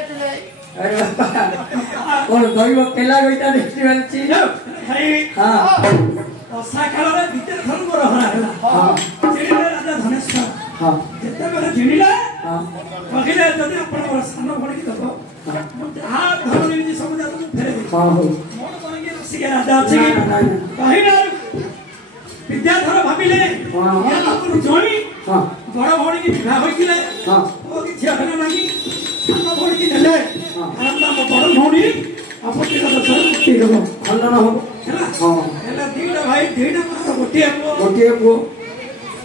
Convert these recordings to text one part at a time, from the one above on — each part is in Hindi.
अरे बाबा कौन गरीब केला गईता देखि बांची भाई हां ओसा खेलरे भीतर घर को रहला हला हां जिणिले राजा धनेश्वर हां जेते बेले जिणिले हां पहिले जदि आपण सानो भणी दबो हां धरनी जी सब जात फेरे दे हां हो मोर बणगे रसिके राजा अछि कहिना विद्याधर भाबिले हां या आपण जोई हां बड़ भणी की विवाह होइतिले हां ओ कि झिया खना नाही सानो भणी की नेले हां हम बड़ भणी आपत्ति का दसर मुक्ति हो खंडन हो हैला हां हैला दीडा भाई दीडा मार गोटिए पो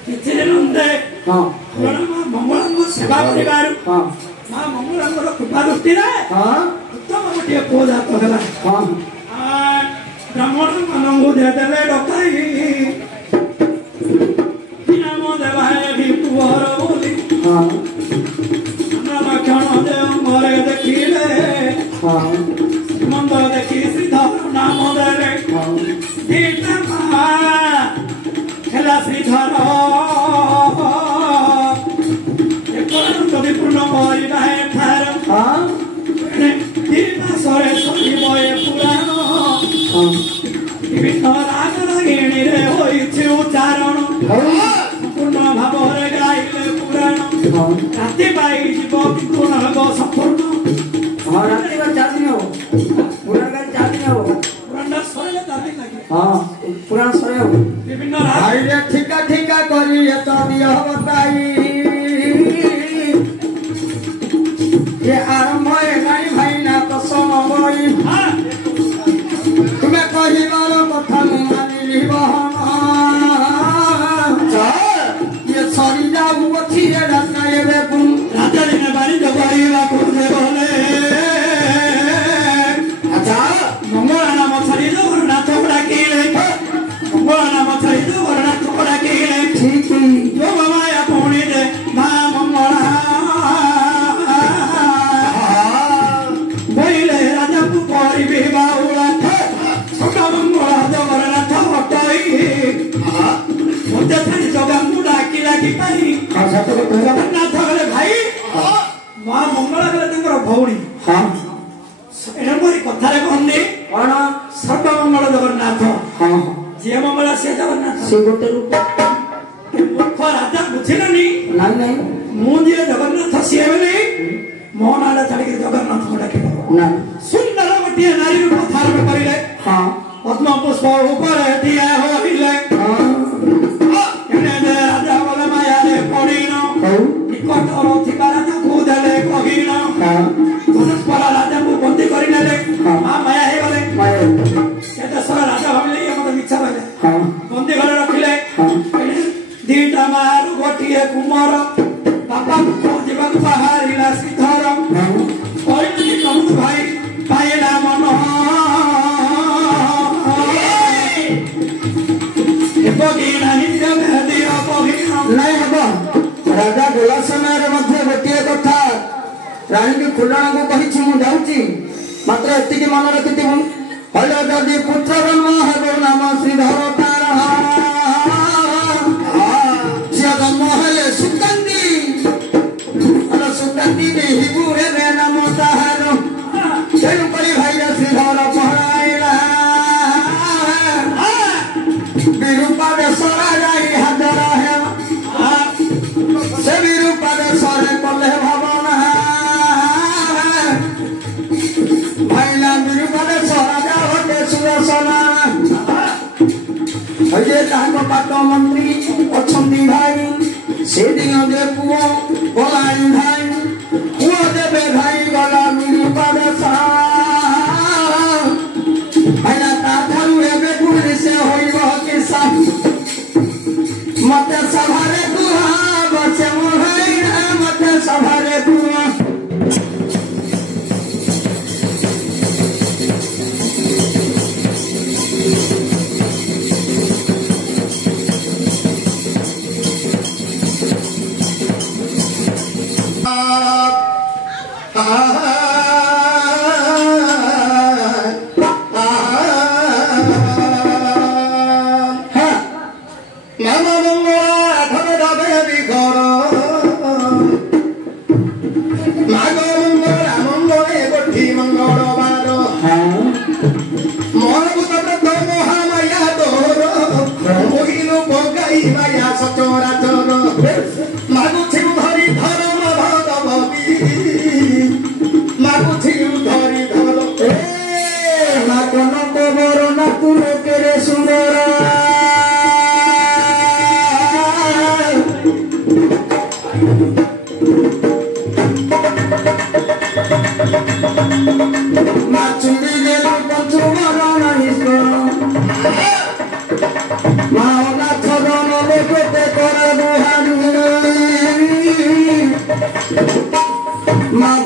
किछि दिन उंदे हां मंगलम सेवा परिवार हां मां मंगलम रो कृपा दृष्टि रे हां उत्तम गोटिए पो जात हैला हां ब्राह्मण मनंगु दे देले डकाई नाम देवाय विपुवर बोली हां नाम क्षण दे मोरे देखिले हां मंद देखि श्रीधर नाम देले दीटा मा खेला श्रीधर एकन कवि पूर्ण मरि नाहे थार हां दीटा सरे सरी मोए पुराण हां विष्णु राग रागिणी रे होइछि उच्चारण पूर्ण भावरे गाइले पुराण राति पाई जीव किंतु न हबो संपूर्ण हां राति का चार दिन हो पुराण का चार दिन हो पुराण सरे दादी लागे हां पुराण सरे हो विभिन्न भाई रे ठिका ठिका करी एत दिय बताई ये आरंभ है नहीं भाई ना तो समय हां तुम्हें कहि मारो कथा मानि लिबहन ये सरी जाऊ अछि ये रात ये बेकुन राजा ने बारी जबारी ला कुन दे बोले अच्छा मंगल नाम छरी दो नाथ बड़ा केले मंगल नाम छरी दो नाथ बड़ा केले ठीक जो बाबा या कोणी दे मा मंगल बोले राजा को परिबे बाउला सका मंगल जगन्नाथ हटाई मुझे थारी जगह मुडा की लागी पाई सत जगन्नाथ गले भाई मां मंगल गले तंकर भौणी हां एनमरी कथारे कहनी कोन सर्वमंगल जगन्नाथ हां जे मंगल से जगन्नाथ से गोटे रूप मुख राजा बुझिलनी नाही नाही मु जे जगन्नाथ से बेले मोहनाला छाडी जगन्नाथ मोडा के ना सुंदर गोटे नारी रूप धारण करिले हां पद्म पुष्प ऊपर दिया होइले हां एने दे राजा बोले माया रे पड़िनो निकट और थिबा राजा को देले कहिनो हां धनुष राजा को बंदी करि नेले हां माया हे गले माया एटा सारा राजा भाबिले हमर इच्छा भले हां बंदी घरे रखिले हां दीटा मारू गोटिए कुमार बापा को जीवन पहाड़िला श्रीधर हां कोई कहू भाई पाएला मन एपगी नाही जग दियो कहिनो नाही हबो राजा गोला समय मध्य गोटिए कथा रानी की खुलाणा को कहिछि मु जाउची मात्र एतिकी मन रखिथिबु हलो जदि पुत्र जन्म हेबो नाम श्रीधर तार सिया जन्म हेले सुकांती अन सुकांती देहि बुरे रे नाम ताहार सेनु परि भाई श्रीधर पहराइला विरूपा देशरा जाई हाजर है से विरूपा देशरे कले भवन भाईला विरूपा देशरा जा होते सुरसना हजे ताको पाट मंत्री अछंती भाई से दिन जे पुओ बोलाई भाई पुओ देबे भाई गला विरूपा देशरा भाईला ता थारु एबे पुरी से होइबो किसा मते सभारे दुहा बचे मोहई मते सभारे दुहा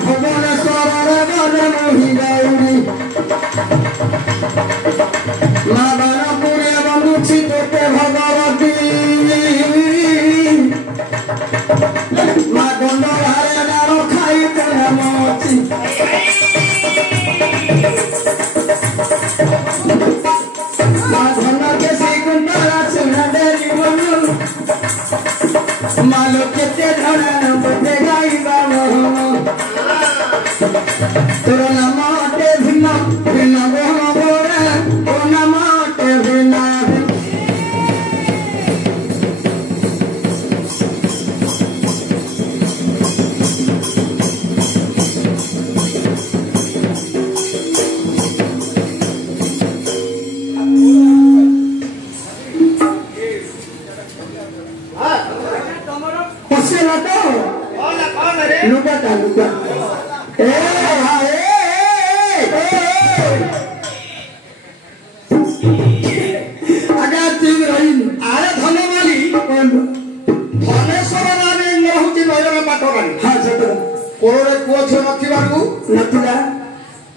ଭୁବନେଶ୍ୱରରେ ଗଲେ ମୋହି ଗୌରୀ ମା ବାଣପୁରେ ବନ୍ଦୁଛି ତୋତେ ଭଗବତୀ ମା ଦଣ୍ଡଧାରେ ଡାଳ ଖାଇ ପ୍ରେମ ଅଛି ମା ଧନ କେଶୀ କୁଣ୍ଡଳା ସୁନା ଡେରି ବନୁ ମାଲୋ କେତେ ଧରଣ ବୋଧେ ଗାଇବା ତୋର ନାମ ଅଟେ ଭିନ୍ନ ଭିନ୍ନ ଗହଣ ବୋରେ ତୋ ନାମ ଅଟେ ଭିନ୍ନ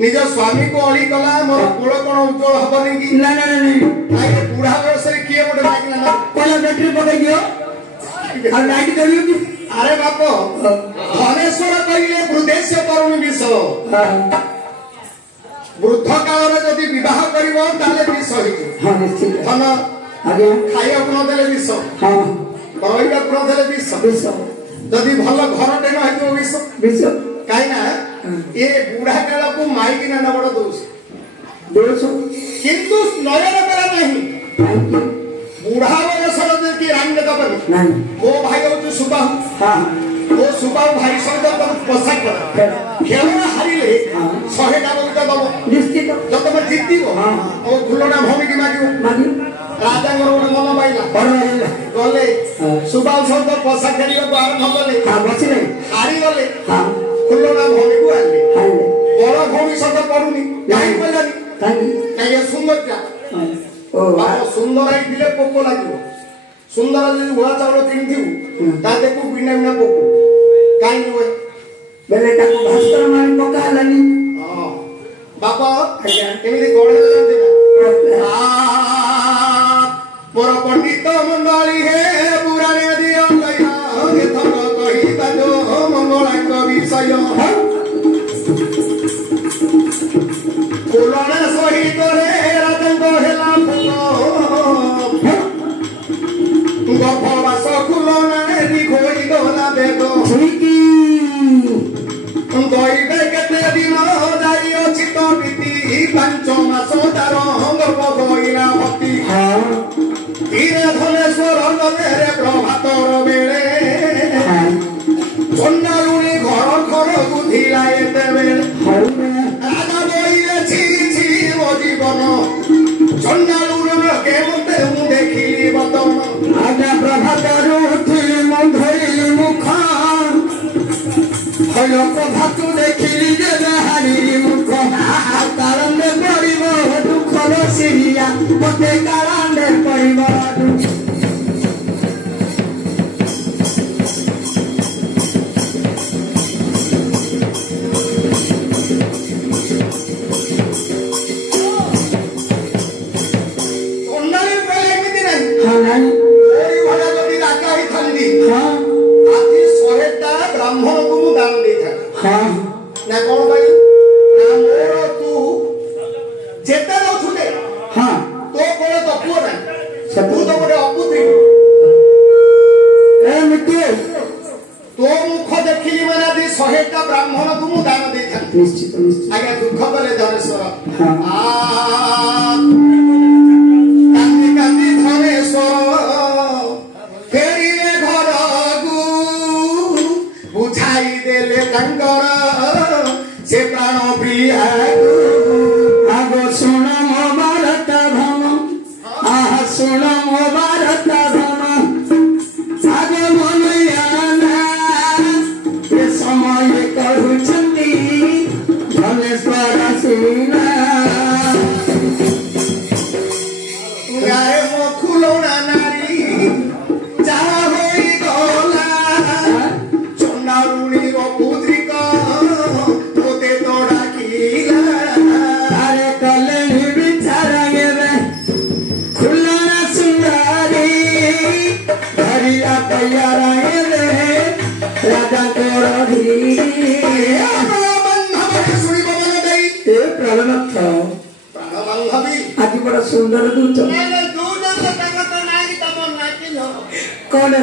निज स्वामी को अली कला मोर कोल कोन उज्जवल हबनी कि ना ना नहीं आइ बुढ़ा बयस रे किए मोटे लागिला ना कोला बैटरी पकई दियो और लाइट जलियो कि अरे बाप धनेश्वर कहिले वृद्धेश्य करुणी विष वृद्ध काल रे जदी विवाह करिवो ताले विष होई हां निश्चित धन आगे खाइया गुण देले विष हां रहइया गुण देले विष विष जदी भल घर टे न हेतो विष विष काई ना ये बूढ़ा काल को माई की ना बड़ दोष किंतु नयन करा नहीं बूढ़ा बयस रे की राम ने दबनी नहीं वो भाई हो सुबाहु हां वो सुबाहु भाई सहित तम पोशाक कर खेलना हारिले 100 टा बलका दबो निश्चित जब तुम जीतिबो हां ओ फुलना भूमि की मागी राजा गोर मन पाइला गले सुबाहु सहित पोशाक खेलियो आरंभ कले हां बसिले हारी गले हां फुलना भूमि को आले हां बड़ भूमि सहित पडुनी काई पलानी काई सुंदर क्या ओ बाप सुंदर आई दिले पोको लागियो सुंदर जदी हुआ चावल किनथिउ ता देखु बिना बिना पोको काई होए बेले ताको भास्कर मारी पका लानी हां बाप आज्ञा एमिति गोळे जानते ना मोर पंडित मंडली हे पुराणे दियो लया हे थक कहि बाजो मंगला कवि सय कोलणे सहित रे राजंग हेला गफवास कुलणे निखोई गला बेग ठीकी गईबे केते दिन जाई अछि तो बीती 5 मास तार गर्भ गईला भक्ति हां धीरे धनेश्वर नगरे प्रभातर बेले चंडालुनी घर घर बुधिला एते बेले राजा बईले छी छी मो जीवन चंडालुर के मते मु देखिली बदन आजा प्रभातरु उठी मंधरी मुखा हयो प्रभातु देखिली जे हारी मुख कारणे पड़िब दुखर सिरिया मते कारणे पड़िब निश्चित निश्चित आगे दुख कले धनेश्वर कांदी कांदी धनेश्वर फेरिले घर गु बुझाई देले कंकर से प्राण प्रिया आगो सुन मो भारत धम आह सुन मो भारत धम आगो मनयाना ये समय कहउछंती धनेश्वर सीना सुंदर दूत कौन है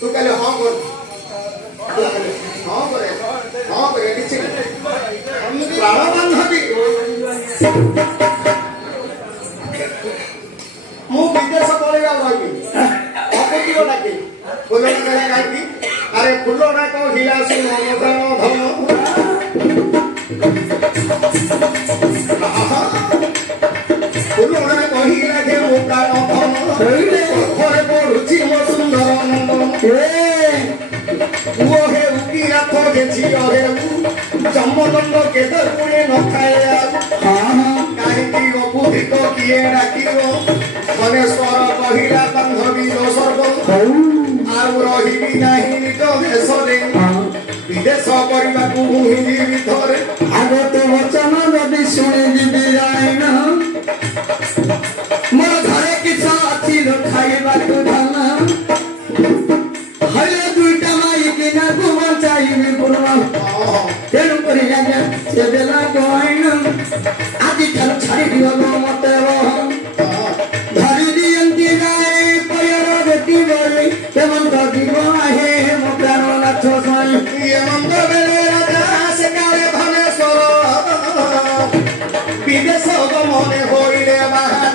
तू कहले हाँ कर किसी प्राण बांधवी मु विदेश पळेगा रही अपति डाके फुल काकी अरे फुल डाक हिलासु मदन धन फुल डाक हिला के मु प्राण धन घरे पडुची मो सुंदर नंदन वो हे उकी रातो के झियो हे जम्मदंड केदर पुणे न खाया काहे की बुद्धि को किए डाकिरो मनेश्वर कहिला बांधवी सर्व आउ रहिबी नाही निज देशरे विदेश କରିବାକୁ मुहिंदी ভিতরে আগত বচন যদি শুনে দিবি যাইন মোর ঘরে কিছু আছে খাইବାକୁ ধান হলে দুইটা মাই কিনা ঘুমা চাইবি পুরো তেণু করে আগে সে বেলা কইন আদি ঠার ছাড়ি দিও মতে ধরি দিয়ন্তি গায়ে পয়র বেটি বলি কেমন দিব আহে মো প্রাণ নাথ সাই এমন্ত বেলে রাজা সে কালে ধনেশ্বর বিদেশ মনে হইলে বাহার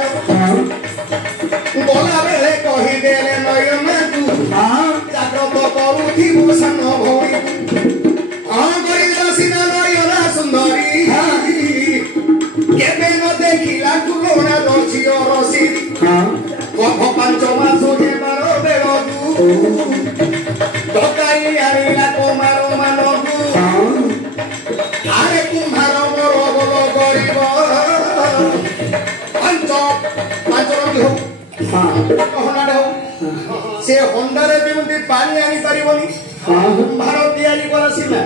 গলা বেলে কহিদেলে নয়ন তু জাগ্রত করুথিবু সান ভই অগরিল সিনা নয়ন সুন্দরী কেবে ন দেখিলা তুলনা রচিও রসি কফ পাঞ্চ মাস হেবার বেড়ু দকাই আরিলা কুমার মানবু আরে কুম্ভার মোর বল গরিব পাঞ্চ রবি হোক হন্ডারে হোক সে হন্ডারে যেমন পানি আনি পারিবনি কুম্ভার তিয়ারি করা সিনা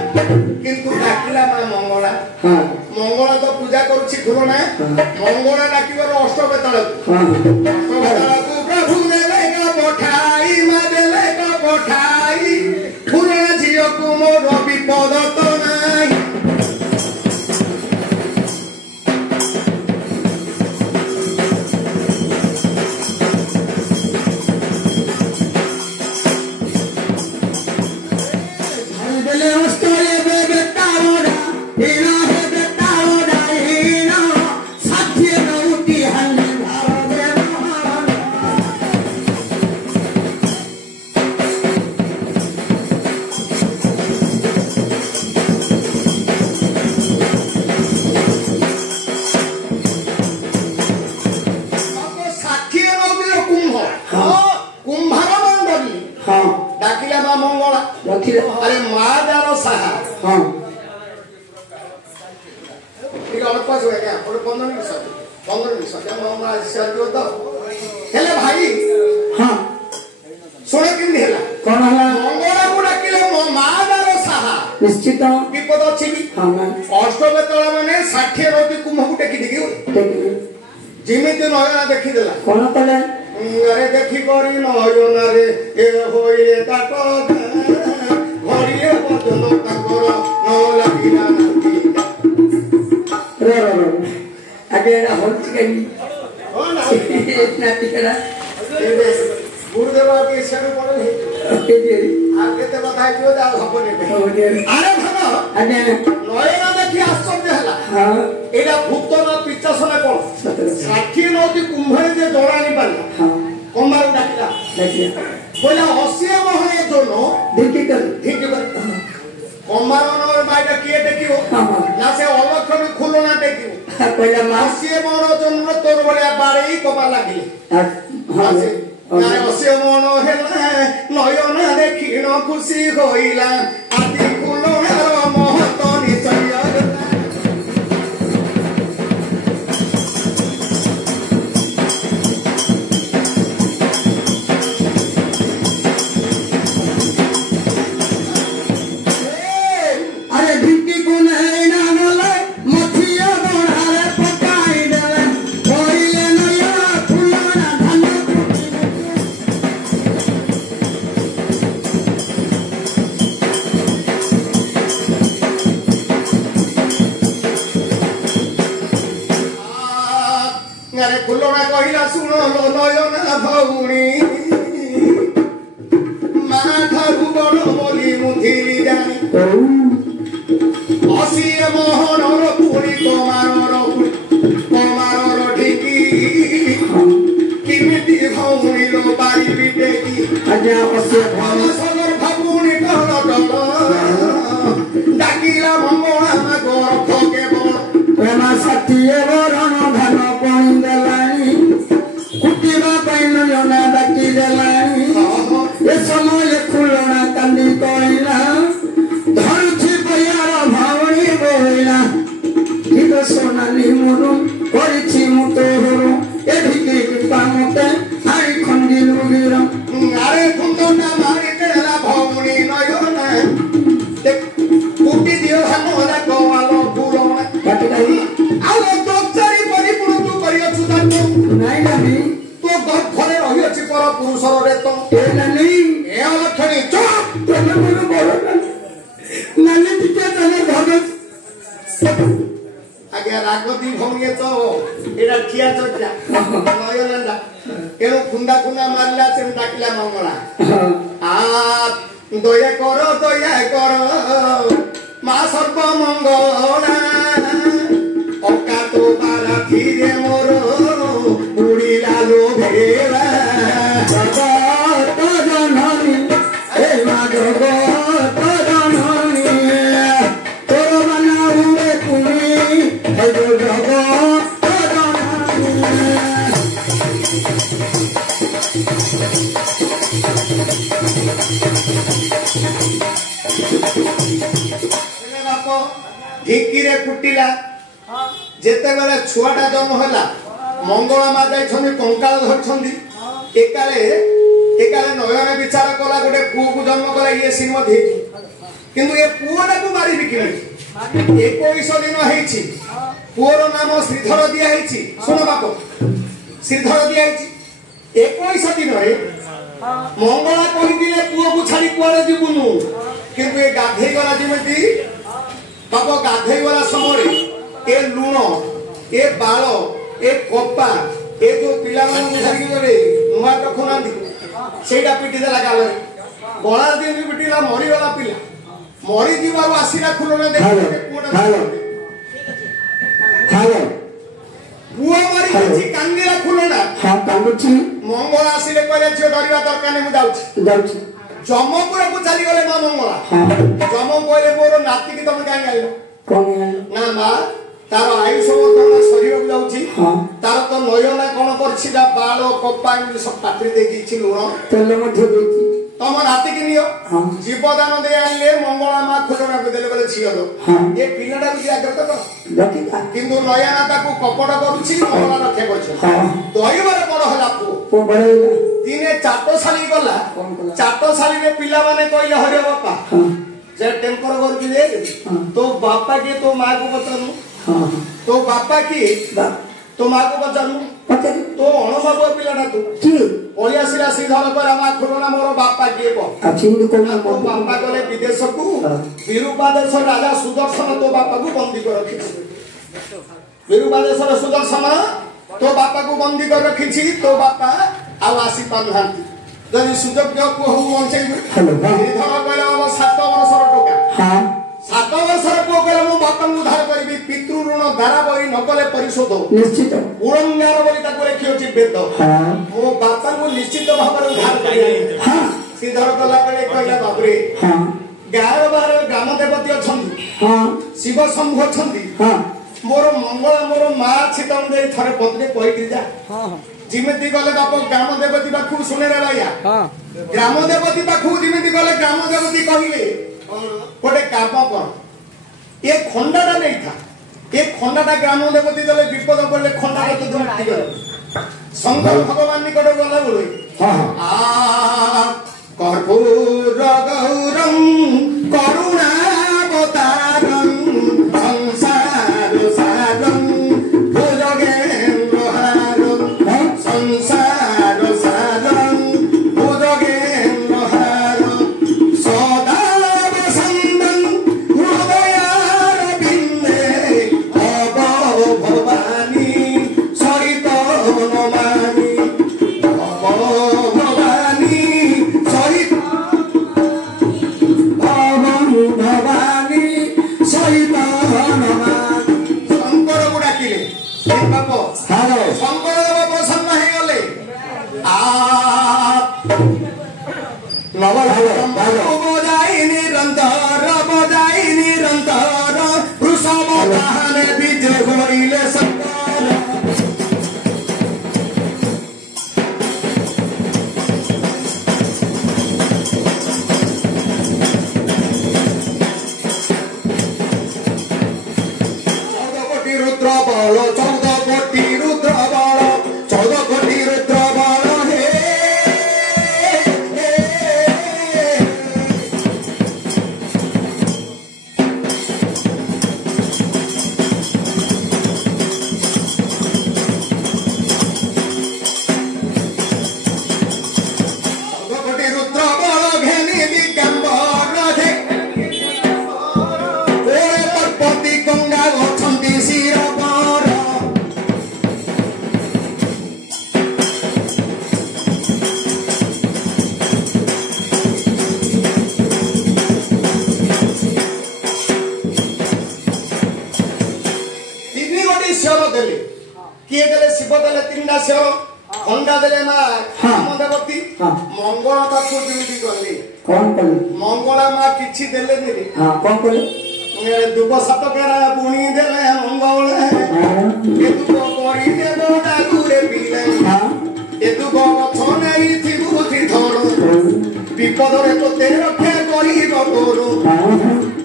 কিন্তু ডাকিলা মা মঙ্গলা মঙ্গলা তো পূজা করছি খুলনা মঙ্গলা ডাকিবার অষ্টবেতাল অষ্টবেতালকু প্রভু দেলে পঠাই মা দেলে পঠাই খুলনা ঝিওকু মোর বিপদ তো নাই বেলে অষ্টয়ে বেবে তাওড়া ইনা হেবে তাওড়া ইনা সাথে নউটি হালে ভাবে মহান ষাঠিয়ে নদীর কুম্ভ কুম্ভার মন্ডলী হ্যাঁ ডাকিলা মা মঙ্গলা রাখিলে আরে মা যার সাহা হ্যাঁ ଟିକେ ଅଳ୍ପ ଆସିବ ଆଜ୍ଞା ଗୋଟେ 15 ମିନିଟ ମଙ୍ଗଳା ଆସିବ ତ ହେଲେ ଭାଇ হ্যাঁ ଶୁଣ କେମିତି ହେଲା কোন হলা ମଙ୍ଗଳାକୁ ଡାକିଲେ ମୋ ମା ଯାର ସାହା নিশ্চিত ବିପଦ ଅଛି ବି হ্যাঁ না ଅଷ୍ଟବେତଳ ମାନେ 60 ନଦୀ କୁମ୍ଭକୁ ଟେକି ଦେଇକି দেখি ଯେମିତି ନୟନା ଦେଖିଦେଲା কোন তলে আরে দেখি করি নয়নারে এ হইলে তাক ঘড়িয়ে বদল তাকর ন লাগিলা নাতি রে রে আগে এরা হচ্ছে কেন ও না ইতনা টিকরা ଏବେ ଗୁରୁଦେବ ଆগে ସେଠୁ ପଡେ ওকে দিয়ে আর কেতে কথা ହେଇଯିବ ଯେ ଆଉ ହବନି ওকে ଆରେ ଭାବ আগে ନୟନା ଦେଖି ଆଶ୍ଚର୍ଯ୍ୟ ହେଲା হ্যাঁ ଏଇଟା ଭୂତ ନା ପିଚାସନା କଣ সতরে 60 ନଦୀ କୁମ୍ଭରେ ଯେ ଜଣାଣି ପାରିଲା হ্যাঁ କମ୍ବାରୁ ଡାକିଲା দেখি କହିଲା 80 মহলে জন্য দেখি কর ঠিক কম্বারনর বাইটা কিয়ে দেখিব না সে অলক্ষণে খুলনা দেখিব কইলা মা আসিয়ে মন জন্য তোর বলিয়া বাড়ি কমা লাগিলে হ্যাঁ আসিয়ে মন হেলা নয়ন দেখিন খুশি হইলা আদি খুলনার মহত নিশ্চয় আরে ভিকি কোন না বলে মথিয়া বড়ারে পকাই দেলে কইলে নয়া ফুলনা ধান लो नयना भौणी मा ठारू बड़ बोली मुथिली जानी असीए मोहनर पुणी कमारर ढिकी किमिति भौणी लो बारी पिटेकी सगर भापुणी टल टल डाकिला मंगला मागर खके बड़ प्रेमा षाठिए बरण धान पई देलानी कुटिबा पाई नयना डाकी देलानी ए समय खुलना कांदी कइला धरुछि बयार भावणी बहिला कि सोनाली मनु करिछि मुतोर एधिके कृपा मते आइ खंडिलु गिर अरे कुंदना मारी केला भौणी नयना कुटी दियो हमरा गोवालो पुरोना काटकाई आलो दोचारी परिपूर्ण तू करियछु ताको नाइ नानी तो घरे रहियछि पर पुरुषर रे तो ए नानी ए अलक्षणी चुप तने मोर बड़ नानी टिके तने भगत आगे रागती भौणी तो एरा ठिया चर्चा नयना केनो खुंदा खुंदा मारला से डाकिला मंगला आ दया कर मा सर्व मंगला अका तो बारा धीरे मोर उड़ीला लो भेला जगत जननी हे मा जगत जननी तोर बनाउरे कुनी हे जगत जननी बाप ढिकीरे कुटिला जेते बेले छुआटा जन्म होला मंगला मा जाइछन्ती कंकाल धरछन्ती एकाले नयन विचार कला गोटे पुओ को जन्म कला ये सिंह ढिकी किंतु ए पुओटा को मारिबि कि 21 दिन हेछि पुओर नाम श्रीधर दिया हेछि सुन बाप श्रीधर दिया हेछि 21 दिन रे मंगला कहिदिले पुओ को छाड़ी कुआरे जिबुनु किंतु ए गाधेई गला जिमेती बाप गाधेई गला समय ए लुण ए बाल ए कपा ए जो पिला मान धरिक गले नुआ रखुनांती सेटा पिटी देला गाले गला दिन भी पिटीला मरी गला पिला मरी जीवार आसीना खुलने देखो खाओ पुआ मारी छी कांगेला खुलना हां कांगुची मंगला आसीले कहले जे डरिवा दरकार नै मु जाउछी जमपुर को चली गले मा मंगला जम कहले मोर नाती की तुम काई आइलो कोन ना मा तार आयुष वर्तमान शरीर को जाउछी तार तो नयना कोन करछि जा बाल कपा सब पात्री दे दिछि लुण तेल मध्य देती तम नाती की नियो जीवदान दे आइले मंगला मा खुलना को देले गले छियो ये पिलाडा भी जाग्रत कर दकिता किंतु नयना ताको कपट करूछि मंगला रखे करछ दहिबार बड़ हला को बड़ेला दिने चाटशाली गला चाटशाली रे पिला माने कहले हरे बापा जे टेम्पर कर कि दे तो बापा के तो मां को बचानु तो बापा की तो मां को बचानु तो अणबाबू पिलाटा तू की ओलियासिरा श्रीधर पर मा खुलना मोर बापा के को अचिंदु को तो बापा गले विदेश को विरूपादेश राजा सुदर्शन तो बापा को बंदी कर रखी विरूपादेश सुदर्शन तो बापा को बंदी कर रखी तो बापा आउ आसी पारनांती जदि सुजोग जो को हो मनचे श्रीधर कहला 7 वर्षर टोका हां 7 वर्षर को कहला मो बापा को उद्धार करबी पितृ ऋण धाराबरी नकले परिशोध निश्चित उरंगार बोली ताको लेखियोची वेद हां मो बापा को निश्चित भाव उद्धार करिया हां श्रीधर कला बेले कहला बाबरे हां गार बार ग्राम देवती अछंती हां शिव शंभु अछंती हां मोर मंगला मोर मां छितम दे थरे पत्नी कहि जा हां जिमिति गले बाप ग्राम देवती पाखु सुने रे भैया हां ग्राम देवती पाखु जिमिति गले ग्राम देवती कहिले कोटे काम कर ए खंडाटा नहीं था ए खंडाटा ग्राम देवती दले विपद पड़ले खंडाटा तो मुक्ति कर शंकर भगवान निकट गला बोले हां आ कर्पूर गौरम करुणावतारम संसार सारम भुजगेन्द्रहारम संसार सारम भुजगेन्द्रहारम सदा वसंतं हृदयारविन्दे अव भवानी सरित नमामि ବାପ ହାଲୋ ଶଙ୍କର ଦେବ ପ୍ରସନ୍ନ ହେଇଗଲେ ବଜାଇ ନିରନ୍ତର ବୃଷଭ ତାହାରେ ବିଜେ କରିଲେ ଶଙ୍କର किए देले शिव देले तीनटा सेव खंडा देले मा देवती मंगल पाखु दुईटी गली कौन कले मंगला मा किछि देले नि हां कौन कले दुब सात केरा बुणी देले मंगल ए दुब करी देबो डागुरे पिले हां ए दुब गछ नै थिबु धर विपदरे तो ते रक्षा करिब तोरो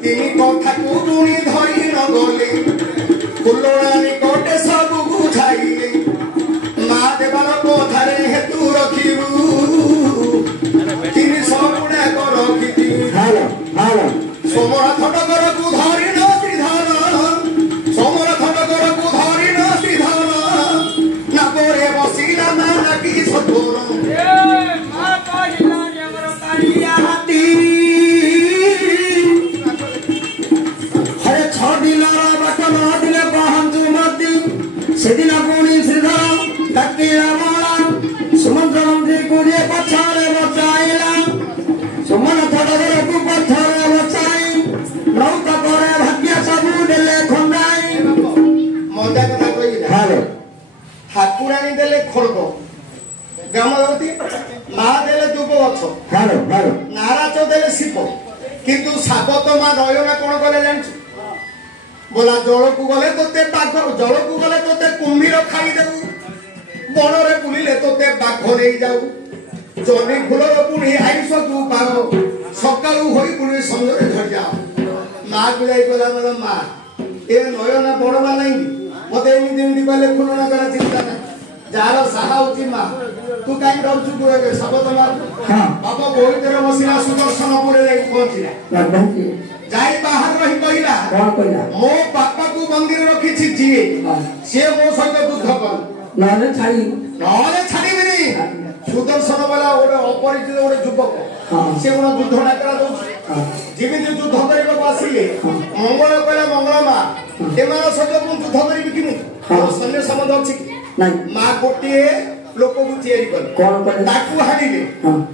तिनी कथा को बुणी धरि न गले फुलरानी कोटे सब बुझाइले मा देवार कथारे हेतु रखिबु तिनी सबुडा को रखिति हालो हालो सोमरा थटकर को धरि न श्रीधर सोमरा थटकर को धरि न श्रीधर ना करे बसिला मा नाकी सतोर ए मा कहिला हमर कालिया हाथी हरे 6 दिन बात 9 दिन पहंचु मती सेदिन पुणी श्रीधर डाकिला माला सुमंत्र मंत्री कुड़िए पछारे बचाइला सुमन थटकर को पथरे बचाई नौत करे भाग्य सबु देले खंडाई मजा कथा कहिला हालो ठाकुरानी देले खड़ग ग्रामदेवती मा देले दुब गछ हालो हालो नाराज देले शिव किंतु साबत मा रयना कोन करे जानछु बोला जल को गले तोते बाघ जल को गले तोते कुम्भीर खाई देऊ बन रे बुलिले तोते बाघ नहीं जाऊ जनी फुलर पुणी आयुष तू पाग सकाळू होई पुणी संजरे झड़ जाओ मा को जाई कहला मतलब मा ए नयना बड़वा नहीं मते एमि एमि कहले खुलना करा चिंता ना जार साहा होची मा तू काई डरछु तू साबत मार हां बाबा बोईतरे बसिला सुदर्शन पुरे जाई पहुंचिला लगभग जाई बाहर रही कहला कौन कहला मो बापा को मंदिर रखी छी जी से मो सहित युद्ध कर नहले छाड़ी नहले छाड़ीबिनी सुदर्शन वाला ओरे अपरिचित ओरे युवक से गुण युद्ध डाकरा दउ जेमिति युद्ध करबा आसीले मंगल कहला मंगल मा एमान सहित मु युद्ध करबि कि सैन्य संबंध अछि नहीं मा गोटिए लोक को तयारी कर कौन करे ताकू हानिले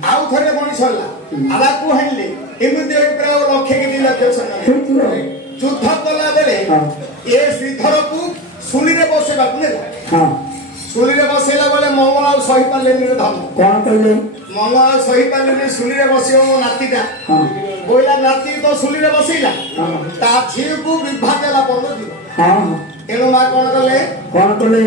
आउ थरे बणी सरला आलाकू हानिले एमिति एक प्राय लक्ष्य के 2 लाख सैन्य युद्ध कला बेले ए श्रीधर को सुली रे बसेबा ने हां सुली रे बसेला बोले मंगल सही पाले नि धर्म कौन कहले मंगल सही पाले नि सुली रे बसियो मो नातीटा हां बोइला नाती तो सुली रे बसेला हां ता झिउ को विवाह देला बंद दियो हां एनो मा कोन करले कौन कहले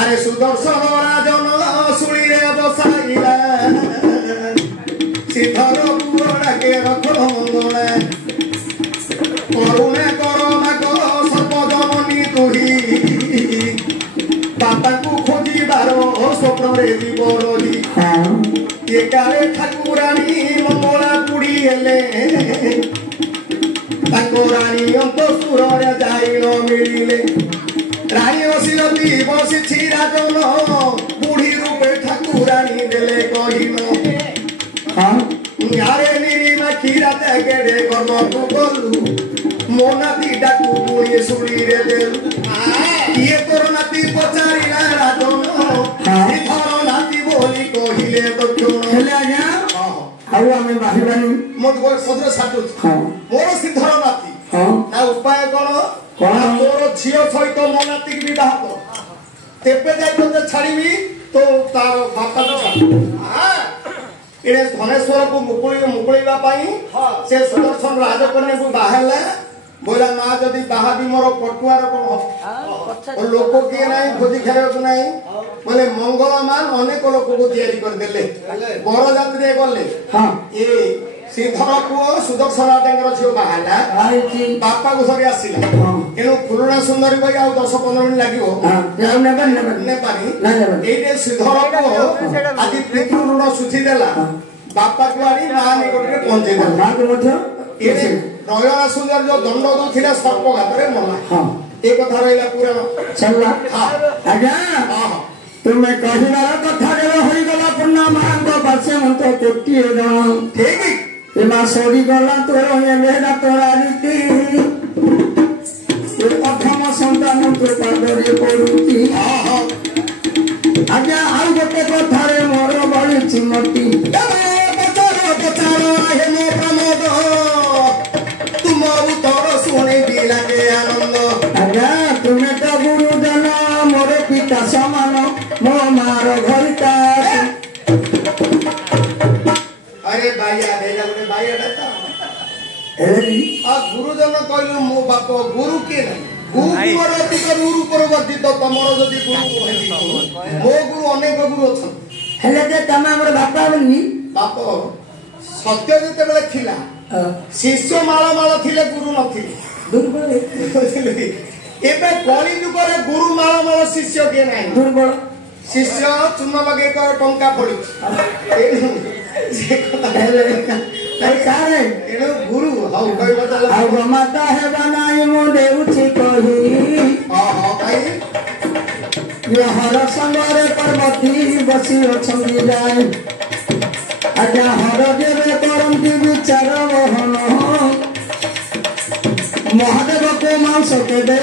अरे सुदर्शन राजन सुली रे बसाइला श्रीधर पुरा के रखो मंगले करुणे करमा को सर्वजननी तुही बापा को खोजी बारो स्वप्न रे जीव रही हां ये काले ठाकुरानी मंगला पुड़ी हेले ताको रानी अंत सुर रे जाई न मिलिले रानी बसिलती बसिछि राजन बुढ़ी रूपे ठाकुरानी देले कहिन हां यारे निरीमा खीरा तेगेडे कर्म को गलु मोनाती डाकू पुणी सुड़ी रे देलु ये तोर नाती पचारिला राजन श्रीधर नाती बोली कहिले दक्षिण हेले आज्ञा ଆଉ ଆମେ ବାହିବାନି ମୁଁ ସଦରେ ସାଜୁଛି ହଁ ମୋର ସିଦ୍ଧର ନାତି ହଁ ନା ଉପାୟ କଣ କଣ? ନା ମୋର ଝିଅ ସହିତ ମୋ ନାତିକି ବିବାହ କର ତେବେ ଯାଇ ତୋତେ ଛାଡ଼ିବି ତ ତାର ବାପା ଏଣେ ଧନେଶ୍ୱରକୁ ମୁକୁଳିବା ପାଇଁ ସେ ସୁଦର୍ଶନ ରାଜକନ୍ୟାକୁ ବାହାରିଲା ବୋଇଲା ମା ଯଦି ବାହାବି ମୋର ପଟୁଆର କଣ ହବ ଲୋକ କିଏ ନାହିଁ ଭୋଜି ଖାଇବାକୁ ନାହିଁ ବୋଲେ ମଙ୍ଗଳ ମା ଅନେକ ଲୋକକୁ ତିଆରି କରିଦେଲେ ବରଯାତ୍ରୀରେ ଗଲେ ହଁ ଏ ଶ୍ରୀଧର ପୁଅ ସୁଦର୍ଶନ ରାଜାଙ୍କର ଝିଅ ବାହାରିଲା ଆଇଛି ବାପାକୁ ଧରି ଆସିଲା ହଁ ତେଣୁ ପୁରୁଣା ସୁନ୍ଦରୀ କହି ଆଉ 10-15 ମିନିଟ୍ ଲାଗିବ ହଁ ନେବାନି ନେବାନି ନେବାନି ନା ନେବାନି ଏଇଟେ ଶ୍ରୀଧର ପୁଅ ଆଜି ପିତୃ ଋଣ ଶୁଝି ଦେଲା ବାପାକୁ ଆଣି ମା ନିକଟରେ ପହଞ୍ଚେଇ ଦେଲା ମାଙ୍କୁ ମଧ୍ୟ ଏଠି ନୟନାସୁନ୍ଦର ଯୋଉ ଦଣ୍ଡ ଦଉଥିଲା ସର୍ପଘାତରେ ମଲା ହଁ ଏ କଥା ରହିଲା ପୁରାଣ ସରିଲା ଆଜ୍ଞା ହଁ ତୁମେ କହିବାର କଥାରେ ହୋଇଗଲା ପୂର୍ଣ୍ଣ ମାଙ୍କ ପାଶେ ମନ୍ତ କୋଟିଏ ଜଣ ଠିକ ଏମା ସରିଗଲା ତୋର ଏବେ ତୋରା ରୀତି ପ୍ରଥମ ସନ୍ତାନ ତୋ ପାଦରେ ପଡୁଛି ଆଜ୍ଞା ଆଉ ଗୋଟେ କଥାରେ ମୋର ବଳିଛି ମତି ପଚାର ହେ ମୋ ପ୍ରମୋଦ ତୁମ ଉତ୍ତର ଶୁଣିବି ଲାଗେ ଆନନ୍ଦ ଆଜ୍ଞା ତୁମେ ତ ଗୁରୁଜନ ମୋର ପିତା ସମାନ ମୋ ମାର ଘରିତା ଆରେ ବାଇଆ ନେଇଲା ଗୋଟେ ବାଇଆଟା ଗୁରୁଜନ କହିଲୁ ମୋ ବାପ ଗୁରୁ କିଏ ନାହିଁ ଗୁରୁଙ୍କର ଅଧିକ ଗୁରୁ ବର୍ଦ୍ଧିତ ତମର ଯଦି ଗୁରୁ ମୋ ଗୁରୁ ଅନେକ ଗୁରୁ ଅଛନ୍ତି ହେଲେ ଯେ ତମେ ଆମର ବାପା ବୋଲି ବାପ ସତ୍ୟ ଯେତେବେଳେ ଥିଲା ଶିଷ୍ୟ ମାଳ ମାଳ ଥିଲେ ଗୁରୁ ନଥିଲେ ଦୁର୍ବଳ ଏବେ କଳି ଯୁଗରେ ଗୁରୁ ମାଳ ମାଳ ଶିଷ୍ୟ କିଏ ନାହିଁ ଦୁର୍ବଳ ଶିଷ୍ୟ ଚୂନ ଲଗେଇ ଟଙ୍କା ପଡୁଛି ଏଣୁ ଗୁରୁ ହଉ କହିବ ଆଉ ମାତା ହେବା ନାହିଁ ମୁଁ ଦେଉଛି କହି ହର ସଙ୍ଗରେ ପର୍ବତୀ ବସି ଅଛନ୍ତି ଯାଏ ଆଜ୍ଞା ହର ଯେବେ କରନ୍ତି ବିଚାର ବହନ ମହାଦେବକୁ ମାଂସ କେବେ